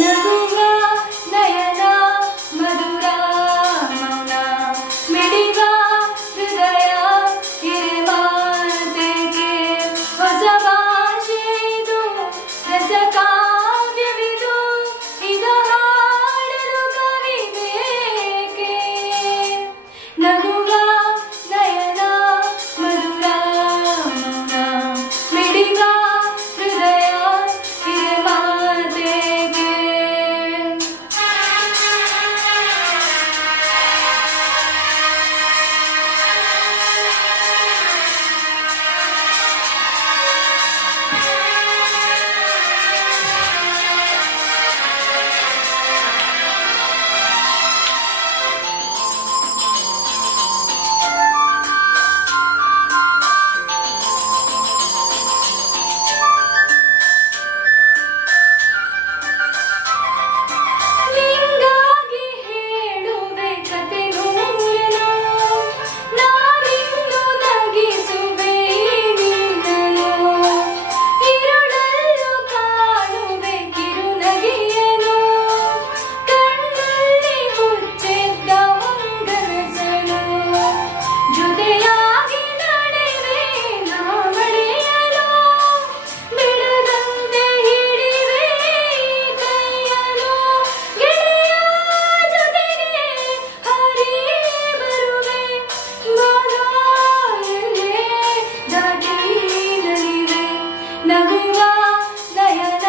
Nagu Nayan